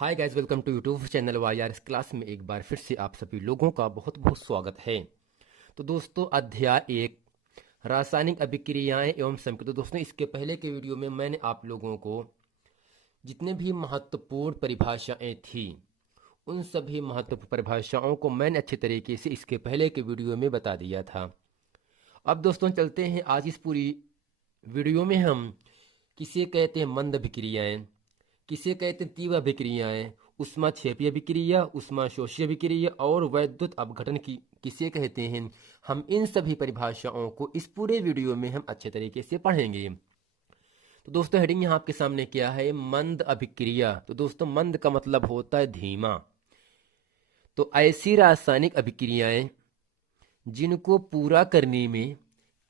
Hi guys, welcome to YouTube channel YR. इस class में एक बार फिर से आप सभी लोगों का बहुत बहुत स्वागत है। तो दोस्तों, अध्याय 1 रासायनिक अभिक्रियाएं एवं संकेत। तो दोस्तों, इसके पहले के वीडियो में मैंने आप लोगों को जितने भी महत्वपूर्ण परिभाषाएं थी उन सभी महत्वपूर्ण परिभाषाओं को मैंने अच्छे तरीके से इसके पहले के वीडियो में बता दिया था। अब दोस्तों चलते हैं, आज इस पूरी वीडियो में हम किसे कहते हैं मंद अभिक्रियाएं, किसे कहते हैं तीव्र अभिक्रियाएं, उष्माक्षेपी अभिक्रिया, उष्माशोषी अभिक्रिया और वैद्युत अपघटन की किसे कहते हैं। हम इन सभी परिभाषाओं को इस पूरे वीडियो में हम अच्छे तरीके से पढ़ेंगे। तो दोस्तों, हेडिंग यहाँ आपके सामने क्या है? मंद अभिक्रिया। तो दोस्तों, मंद का मतलब होता है धीमा। तो ऐसी रासायनिक अभिक्रियाएं जिनको पूरा करने में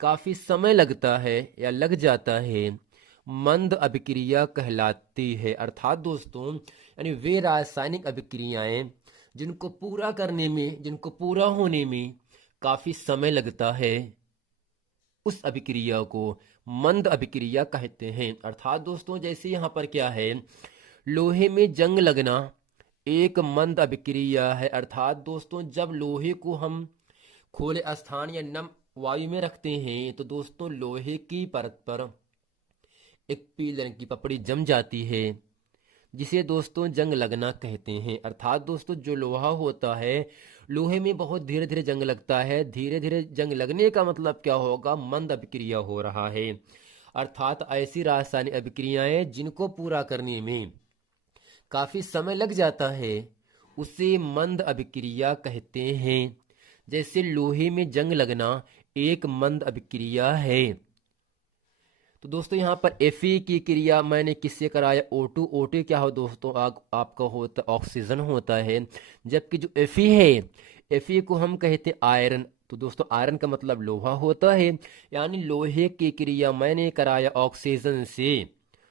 काफी समय लगता है या लग जाता है, मंद अभिक्रिया कहलाती है। अर्थात दोस्तों, यानी वे रासायनिक अभिक्रियाएं जिनको पूरा करने में, जिनको पूरा होने में काफी समय लगता है, उस अभिक्रिया को मंद अभिक्रिया कहते हैं। अर्थात दोस्तों, जैसे यहाँ पर क्या है, लोहे में जंग लगना एक मंद अभिक्रिया है। अर्थात दोस्तों, जब लोहे को हम खुले स्थान या नम वायु में रखते हैं तो दोस्तों लोहे की परत पर एक पीले रंग की पपड़ी जम जाती है, जिसे दोस्तों जंग लगना कहते हैं। अर्थात दोस्तों, जो लोहा होता है, लोहे में बहुत धीरे धीरे जंग लगता है। धीरे धीरे जंग लगने का मतलब क्या होगा? मंद अभिक्रिया हो रहा है। अर्थात ऐसी रासायनिक अभिक्रियाएं जिनको पूरा करने में काफी समय लग जाता है, उसे मंद अभिक्रिया कहते हैं। जैसे लोहे में जंग लगना एक मंद अभिक्रिया है। तो दोस्तों, यहाँ पर Fe की क्रिया मैंने किससे कराया? O2। O2 क्या हो दोस्तों? आपका होता ऑक्सीजन होता है। जबकि जो Fe है, Fe को हम कहते हैं आयरन। तो दोस्तों, आयरन का मतलब लोहा होता है, यानी लोहे की क्रिया मैंने कराया ऑक्सीजन से।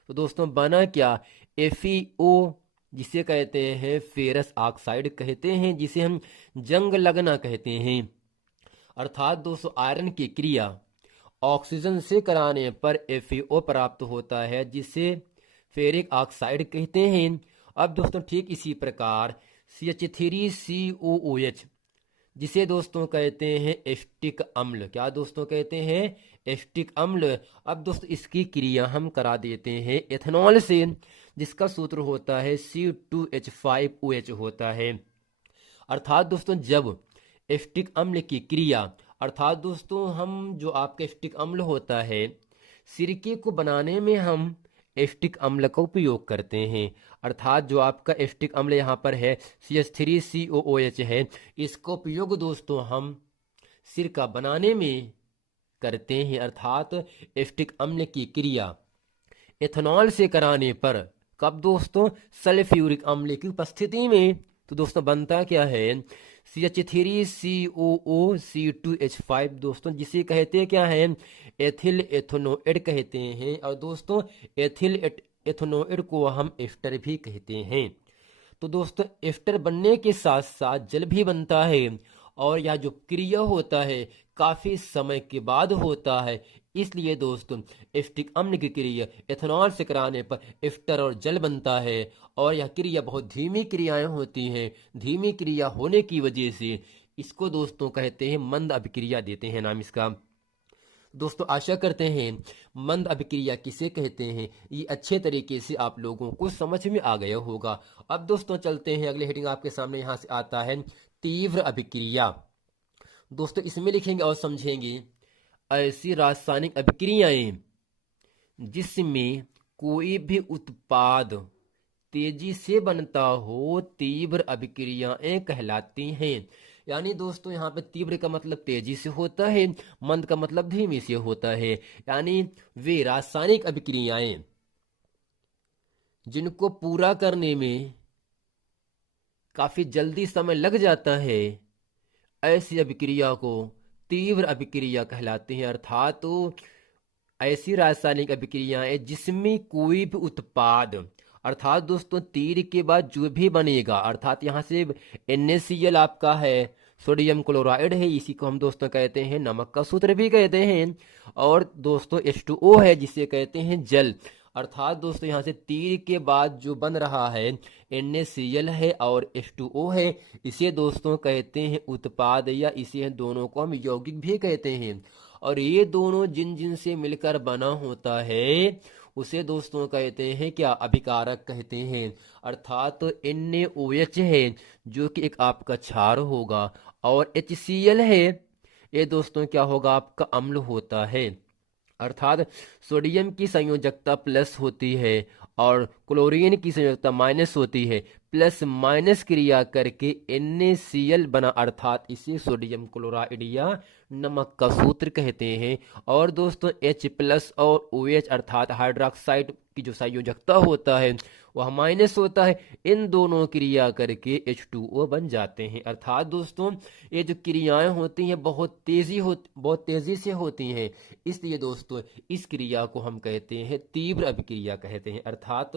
तो दोस्तों, बना क्या? FeO, जिसे कहते हैं फेरस ऑक्साइड कहते हैं, जिसे हम जंग लगना कहते हैं। अर्थात दोस्तों, आयरन की क्रिया ऑक्सीजन से कराने पर FeO प्राप्त होता है, जिसे फेरिक ऑक्साइड कहते हैं। अब दोस्तों, ठीक इसी प्रकार CH3COOH, जिसे दोस्तों कहते हैं एस्टिक अम्ल। क्या दोस्तों कहते हैं? एस्टिक अम्ल। अब दोस्तों, इसकी क्रिया हम करा देते हैं एथेनॉल से, जिसका सूत्र होता है C2H5OH होता है। अर्थात दोस्तों, जब एस्टिक अम्ल की क्रिया, अर्थात दोस्तों, हम जो आपका एस्टिक अम्ल होता है, सिरके को बनाने में हम एस्टिक अम्ल का उपयोग करते हैं। अर्थात जो आपका एस्टिक अम्ल यहाँ पर है CH3COOH है, इसका उपयोग दोस्तों हम सिरका बनाने में करते हैं। अर्थात एस्टिक अम्ल की क्रिया एथेनॉल से कराने पर, कब दोस्तों? सल्फ्यूरिक अम्ल की उपस्थिति में। तो दोस्तों, बनता क्या है? CH3COOC2H5 दोस्तों, जिसे कहते हैं क्या है? एथिल एथेनोएड कहते हैं। और दोस्तों, एथिल एथेनोएड को हम एस्टर भी कहते हैं। तो दोस्तों, एस्टर बनने के साथ साथ जल भी बनता है, और यह जो क्रिया होता है काफी समय के बाद होता है। इसलिए दोस्तों, एस्टिक अम्ल की क्रिया एथेनॉल से कराने पर एस्टर और जल बनता है, और यह क्रिया बहुत धीमी क्रियाएं होती हैं। धीमी क्रिया होने की वजह से इसको दोस्तों कहते हैं मंद अभिक्रिया, देते हैं नाम इसका। दोस्तों, आशा करते हैं मंद अभिक्रिया किसे कहते हैं ये अच्छे तरीके से आप लोगों को समझ में आ गया होगा। अब दोस्तों, चलते हैं अगले हेडिंग आपके सामने यहाँ से आता है तीव्र अभिक्रिया। दोस्तों, इसमें लिखेंगे और समझेंगे ऐसी रासायनिक अभिक्रियाएं जिसमें कोई भी उत्पाद तेजी से बनता हो, तीव्र अभिक्रियाएं कहलाती हैं। यानी दोस्तों, यहाँ पे तीव्र का मतलब तेजी से होता है, मंद का मतलब धीमी से होता है। यानी वे रासायनिक अभिक्रियाएं जिनको पूरा करने में काफी जल्दी समय लग जाता है, ऐसी अभिक्रिया को तीव्र अभिक्रिया कहलाते हैं। अर्थात तो ऐसी रासायनिक अभिक्रियाएं जिसमें कोई भी उत्पाद, अर्थात दोस्तों तीर के बाद जो भी बनेगा, अर्थात यहाँ से NaCl आपका है, सोडियम क्लोराइड है, इसी को हम दोस्तों कहते हैं नमक का सूत्र भी कहते हैं। और दोस्तों H2O है, जिसे कहते हैं जल। अर्थात दोस्तों यहाँ से तीर के बाद जो बन रहा है NaCl है और H2O है, इसे दोस्तों कहते हैं उत्पाद, या इसे दोनों को हम यौगिक भी कहते हैं। और ये दोनों जिन जिन से मिलकर बना होता है उसे दोस्तों कहते हैं क्या, अभिकारक कहते हैं। अर्थात तो NaOH है जो कि एक आपका क्षार होगा, और HCl है ये दोस्तों क्या होगा, आपका अम्ल होता है। अर्थात सोडियम की संयोजकता प्लस होती है और क्लोरीन की संयोजकता माइनस होती है, प्लस माइनस क्रिया करके NaCl बना, अर्थात इसे सोडियम क्लोराइड या नमक का सूत्र कहते हैं। और दोस्तों H प्लस और OH अर्थात हाइड्रोक्साइड की जो संयोजकता होता है वह माइनस होता है, इन दोनों क्रिया करके H2O बन जाते हैं। अर्थात दोस्तों ये जो क्रियाएं होती हैं बहुत तेजी से होती हैं, इसलिए दोस्तों इस क्रिया को हम कहते हैं तीव्र अभिक्रिया कहते हैं। अर्थात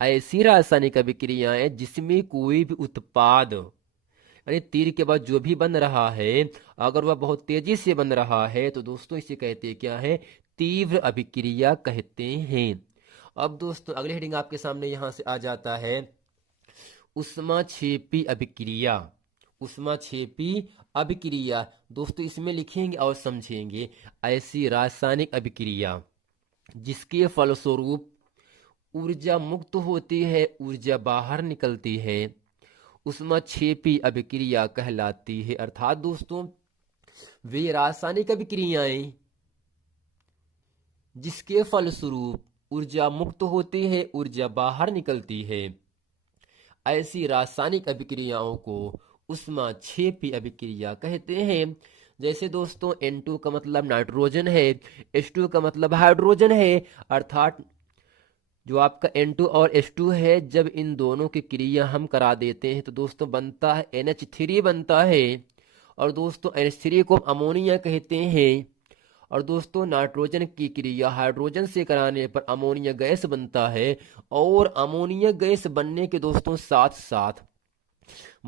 ऐसी रासायनिक अभिक्रियाएं जिसमें कोई भी उत्पाद यानी तीर के बाद जो भी बन रहा है अगर वह बहुत तेजी से बन रहा है तो दोस्तों इसे कहते हैं क्या है, तीव्र अभिक्रिया कहते हैं। अब दोस्तों अगले हेडिंग आपके सामने यहां से आ जाता है ऊष्माक्षेपी अभिक्रिया। ऊष्माक्षेपी अभिक्रिया दोस्तों इसमें लिखेंगे और समझेंगे ऐसी रासायनिक अभिक्रिया जिसके फलस्वरूप ऊर्जा मुक्त होती है, ऊर्जा बाहर निकलती है, ऊष्माक्षेपी अभिक्रिया कहलाती है। अर्थात दोस्तों वे रासायनिक अभिक्रियाएं जिसके फलस्वरूप ऊर्जा मुक्त होती है, ऊर्जा बाहर निकलती है, ऐसी रासायनिक अभिक्रियाओं को ऊष्माक्षेपी अभिक्रिया कहते हैं। जैसे दोस्तों N2 का मतलब नाइट्रोजन है, H2 का मतलब हाइड्रोजन है। अर्थात जो आपका N2 और H2 है, जब इन दोनों की क्रिया हम करा देते हैं तो दोस्तों बनता है NH3 बनता है, और दोस्तों NH3 को अमोनिया कहते हैं। और दोस्तों नाइट्रोजन की क्रिया हाइड्रोजन से कराने पर अमोनिया गैस बनता है, और अमोनिया गैस बनने के दोस्तों साथ साथ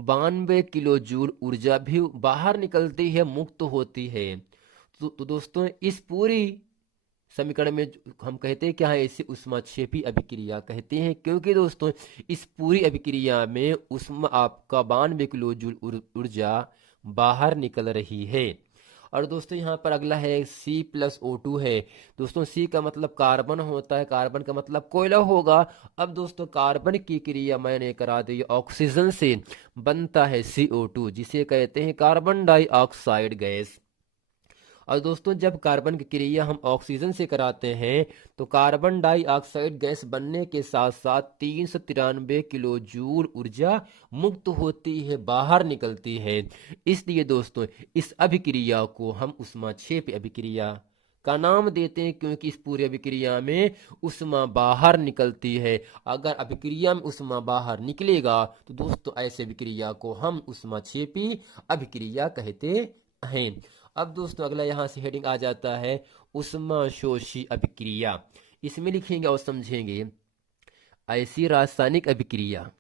92 किलो जूल ऊर्जा भी बाहर निकलती है, मुक्त होती है। तो दोस्तों इस पूरी समीकरण में हम कहते हैं क्या है, इसे ऊष्माक्षेपी अभिक्रिया कहते हैं, क्योंकि दोस्तों इस पूरी अभिक्रिया में ऊष्मा आपका 92 किलो जूल ऊर्जा बाहर निकल रही है। और दोस्तों यहाँ पर अगला है C+O2 है। दोस्तों C का मतलब कार्बन होता है, कार्बन का मतलब कोयला होगा। अब दोस्तों कार्बन की क्रिया मैंने करा दी ऑक्सीजन से, बनता है CO2 जिसे कहते हैं कार्बन डाइऑक्साइड गैस। और दोस्तों जब कार्बन की क्रिया हम ऑक्सीजन से कराते हैं तो कार्बन डाइऑक्साइड गैस बनने के साथ साथ 393 किलो जूल ऊर्जा मुक्त होती है, बाहर निकलती है। इसलिए दोस्तों इस अभिक्रिया को हम ऊष्माक्षेपी अभिक्रिया का नाम देते हैं, क्योंकि इस पूरी अभिक्रिया में ऊष्मा बाहर निकलती है। अगर अभिक्रिया में ऊष्मा बाहर निकलेगा तो दोस्तों ऐसे अभिक्रिया को हम ऊष्माक्षेपी अभिक्रिया कहते हैं। अब दोस्तों अगला यहां से हेडिंग आ जाता है ऊष्माशोषी अभिक्रिया। इसमें लिखेंगे और समझेंगे ऐसी रासायनिक अभिक्रिया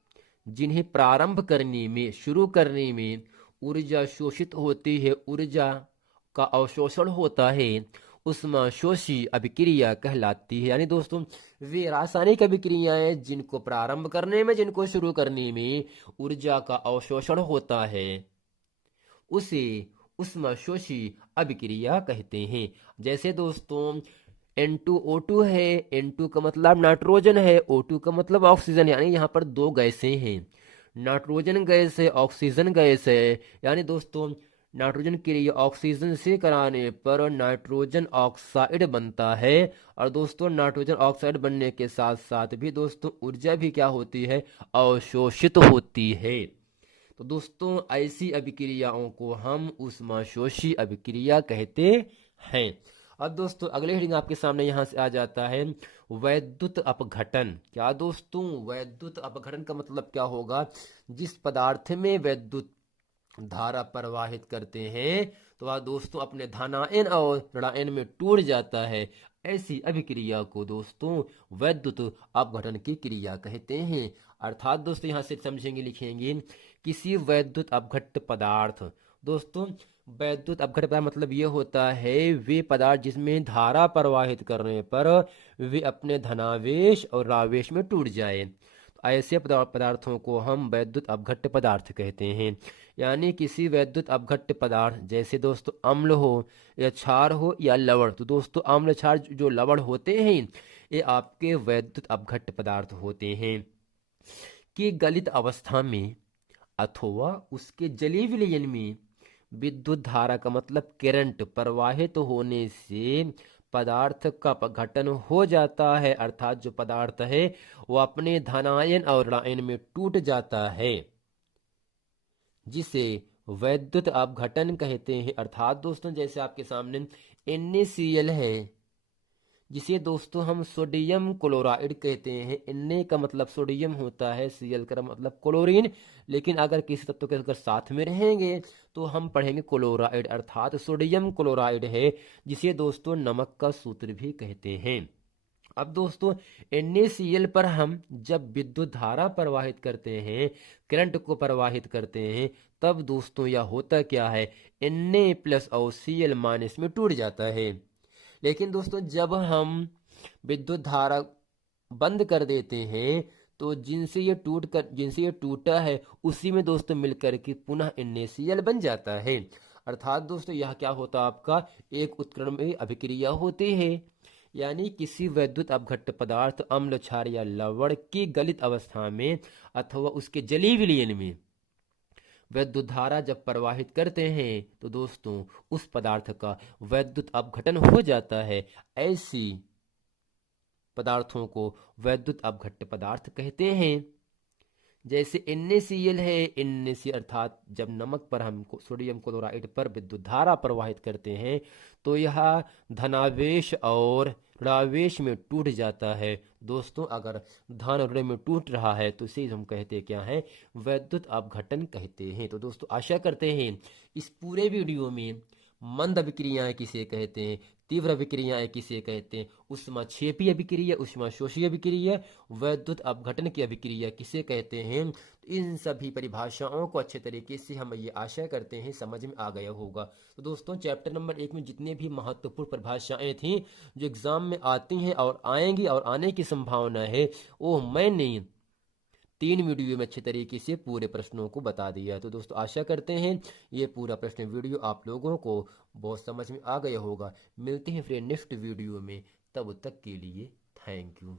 जिन्हें प्रारंभ करने में, शुरू करने में ऊर्जा शोषित होती है, ऊर्जा का अवशोषण होता है, ऊष्माशोषी अभिक्रिया कहलाती है। यानी दोस्तों वे रासायनिक अभिक्रियाएं जिनको प्रारंभ करने में, जिनको शुरू करने में ऊर्जा का अवशोषण होता है उसे ऊष्माशोषी अभिक्रिया कहते हैं। जैसे दोस्तों N2O2 है, N2 का मतलब नाइट्रोजन है, O2 का मतलब ऑक्सीजन, यानी यहाँ पर दो गैसें हैं, नाइट्रोजन गैस है, ऑक्सीजन गैस है। यानी दोस्तों नाइट्रोजन क्रिया ऑक्सीजन से कराने पर नाइट्रोजन ऑक्साइड बनता है, और दोस्तों नाइट्रोजन ऑक्साइड बनने के साथ साथ भी दोस्तों ऊर्जा भी क्या होती है, अवशोषित होती है। तो दोस्तों ऐसी अभिक्रियाओं को हम ऊष्माशोषी अभिक्रिया कहते हैं। अब दोस्तों अगले हेडिंग आपके सामने यहां से आ जाता है वैद्युत अपघटन। क्या दोस्तों, वैद्युत अपघटन का मतलब क्या होगा, जिस पदार्थ में वैद्युत धारा प्रवाहित करते हैं तो वह दोस्तों अपने धनायन और ऋणायन में टूट जाता है। ऐसी अभिक्रिया को दोस्तों वैद्युत अपघटन की क्रिया कहते हैं। अर्थात दोस्तों यहां से समझेंगे, लिखेंगे किसी वैद्युत अपघट्य पदार्थ, दोस्तों वैद्युत अपघट्य पदार्थ मतलब ये होता है वे पदार्थ जिसमें धारा प्रवाहित करने पर वे अपने धनावेश और ऋणावेश में टूट जाए, तो ऐसे पदार्थों को हम वैद्युत अपघट्य पदार्थ कहते हैं। यानी किसी वैद्युत अपघट्य पदार्थ जैसे दोस्तों अम्ल हो या क्षार हो या लवण, तो दोस्तों अम्ल क्षार जो लवण होते हैं ये आपके वैद्युत अपघट्य पदार्थ होते हैं कि गलित अवस्था में अथवा उसके जलीय विलयन में विद्युत धारा का मतलब करंट प्रवाहित होने से पदार्थ का अपघटन हो जाता है, अर्थात जो पदार्थ है वो अपने धनायन और ऋणायन में टूट जाता है, जिसे वैद्युत अपघटन कहते हैं। अर्थात दोस्तों जैसे आपके सामने NaCl है, जिसे दोस्तों हम सोडियम क्लोराइड कहते हैं। Na का मतलब सोडियम होता है, Cl का मतलब क्लोरीन, लेकिन अगर किसी तत्व के अगर साथ में रहेंगे तो हम पढ़ेंगे क्लोराइड, अर्थात सोडियम क्लोराइड है, जिसे दोस्तों नमक का सूत्र भी कहते हैं। अब दोस्तों NaCl पर हम जब विद्युत धारा प्रवाहित करते हैं, करंट को प्रवाहित करते हैं, तब दोस्तों यह होता क्या है, Na प्लस और Cl माइनस में टूट जाता है। लेकिन दोस्तों जब हम विद्युत धारा बंद कर देते हैं तो जिनसे ये टूटा है उसी में दोस्तों मिलकर के पुनः NaCl बन जाता है। अर्थात दोस्तों यह क्या होता है, आपका एक उत्क्रमणीय अभिक्रिया होती है। यानी किसी वैद्युत अपघट्य पदार्थ अम्ल क्षार या लवण की गलित अवस्था में अथवा उसके जलीय विलयन में वैद्युत धारा जब प्रवाहित करते हैं तो दोस्तों उस पदार्थ का वैद्युत अपघटन हो जाता है। ऐसी पदार्थों को वैद्युत अपघट्य पदार्थ कहते हैं। जैसे NaCl है, NaCl अर्थात जब नमक पर हम सोडियम क्लोराइड पर विद्युत धारा प्रवाहित करते हैं तो यह धनावेश और ऋणावेश में टूट जाता है। दोस्तों अगर धन ऋण में टूट रहा है तो इसे हम कहते क्या है, वैद्युत अपघटन कहते हैं। तो दोस्तों आशा करते हैं इस पूरे वीडियो में मंद अभिक्रियाएं किसे कहते हैं, तीव्र अभिक्रियाएं किसे कहते हैं, ऊष्माक्षेपी अभिक्रिया, ऊष्माशोषी अभिक्रिया, वैद्युत अपघटन की अभिक्रिया किसे कहते हैं, तो इन सभी परिभाषाओं को अच्छे तरीके से हम ये आशा करते हैं समझ में आ गया होगा। तो दोस्तों चैप्टर नंबर 1 में जितने भी महत्वपूर्ण परिभाषाएं थी जो एग्जाम में आती हैं और आएंगी और आने की संभावना है, वो मैंने 3 वीडियो में अच्छे तरीके से पूरे प्रश्नों को बता दिया। तो दोस्तों आशा करते हैं ये पूरा प्रश्न वीडियो आप लोगों को बहुत समझ में आ गया होगा। मिलते हैं फिर नेक्स्ट वीडियो में, तब तक के लिए थैंक यू।